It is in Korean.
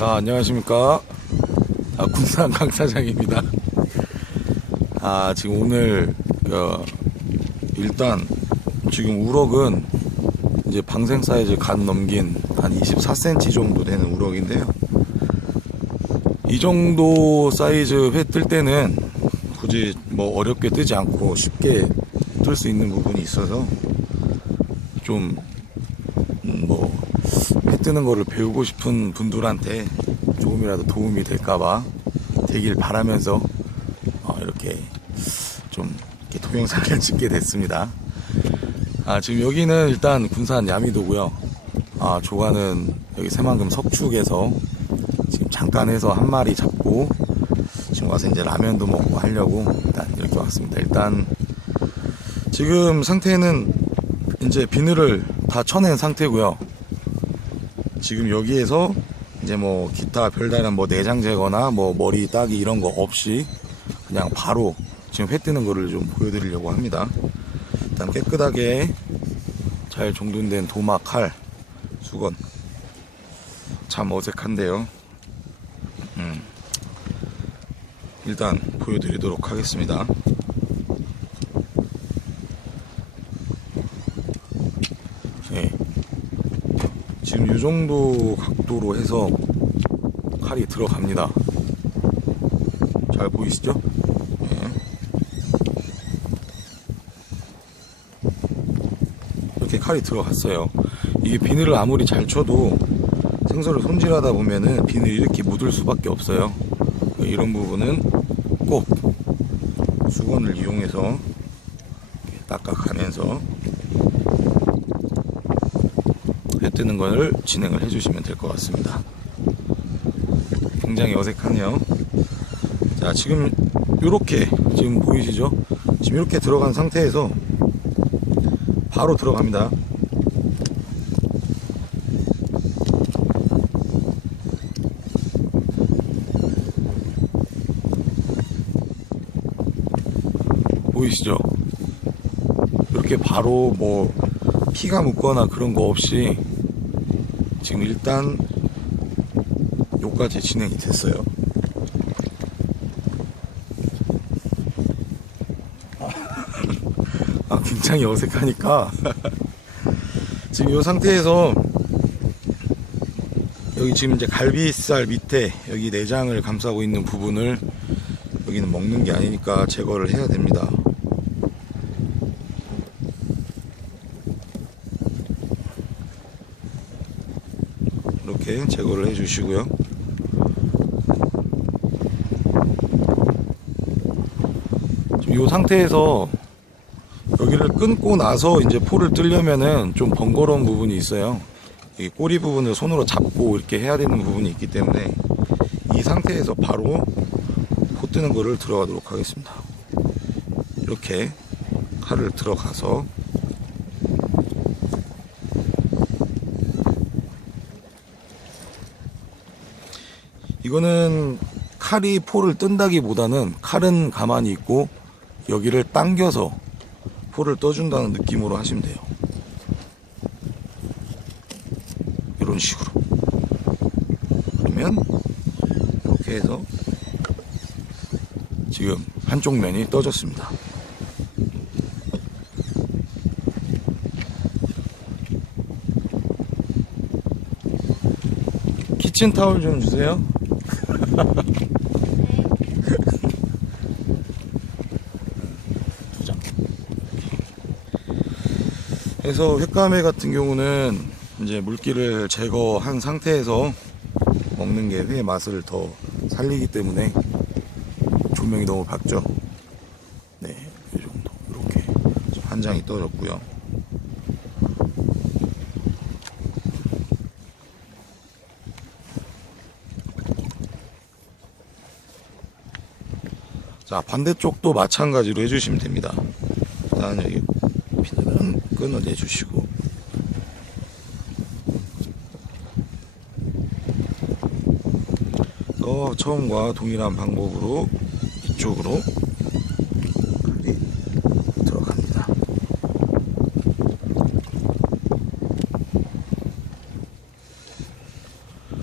자, 안녕하십니까. 아, 군산 강 사장입니다. 아, 지금 오늘, 어, 일단, 지금 우럭은 이제 방생 사이즈 간 넘긴 한 24cm 정도 되는 우럭인데요. 이 정도 사이즈 회 뜰 때는 굳이 뭐 어렵게 뜨지 않고 쉽게 뜰 수 있는 부분이 있어서 좀, 해 뜨는 거를 배우고 싶은 분들한테 조금이라도 도움이 될까봐 되길 바라면서 어, 이렇게 좀 이렇게 동영상을 찍게 됐습니다. 아, 지금 여기는 일단 군산 야미도고요. 아, 조가는 여기 새만금 석축에서 지금 잠깐 해서 한 마리 잡고 지금 와서 이제 라면도 먹고 하려고 일단 이렇게 왔습니다. 일단 지금 상태는 이제 비늘을 다 쳐낸 상태고요. 지금 여기에서 이제 뭐 기타 별다른 뭐 내장 제거나 뭐 머리 따기 이런 거 없이 그냥 바로 지금 회 뜨는 거를 좀 보여드리려고 합니다. 일단 깨끗하게 잘 정돈된 도마 칼 수건 참 어색한데요. 음. 일단 보여드리도록 하겠습니다. 지금 이 정도 각도로 해서 칼이 들어갑니다. 잘 보이시죠? 예. 이렇게 칼이 들어갔어요. 이게 비늘을 아무리 잘 쳐도 생선을 손질하다 보면은 비늘이 이렇게 묻을 수밖에 없어요. 이런 부분은 꼭 수건을 이용해서 닦아가면서 해 뜨는 걸 진행을 해주시면 될 것 같습니다. 굉장히 어색하네요. 자, 지금 이렇게 지금 보이시죠? 지금 이렇게 들어간 상태에서 바로 들어갑니다. 보이시죠? 이렇게 바로 뭐 피가 묻거나 그런 거 없이 지금 일단 요까지 진행이 됐어요. 아, 굉장히 어색하니까 지금 이 상태에서 여기 지금 이제 갈비살 밑에 여기 내장을 감싸고 있는 부분을 여기는 먹는 게 아니니까 제거를 해야 됩니다. 이렇게 제거를 해 주시고요. 이 상태에서 여기를 끊고 나서 이제 포를 뜨려면은 좀 번거로운 부분이 있어요. 이 꼬리 부분을 손으로 잡고 이렇게 해야 되는 부분이 있기 때문에 이 상태에서 바로 포 뜨는 거를 들어가도록 하겠습니다. 이렇게 칼을 들어가서 이거는 칼이 포를 뜬다기보다는 칼은 가만히 있고 여기를 당겨서 포를 떠준다는 느낌으로 하시면 돼요. 이런 식으로. 그러면 이렇게 해서 지금 한쪽 면이 떠졌습니다. 키친타올 좀 주세요. 그래서 횟감회 같은 경우는 이제 물기를 제거한 상태에서 먹는 게 회의 맛을 더 살리기 때문에 조명이 너무 밝죠. 네, 이 정도 이렇게 한 장이 떨어졌고요. 자 반대쪽도 마찬가지로 해주시면 됩니다. 일단 여기 비늘은 끊어내 주시고 또 처음과 동일한 방법으로 이쪽으로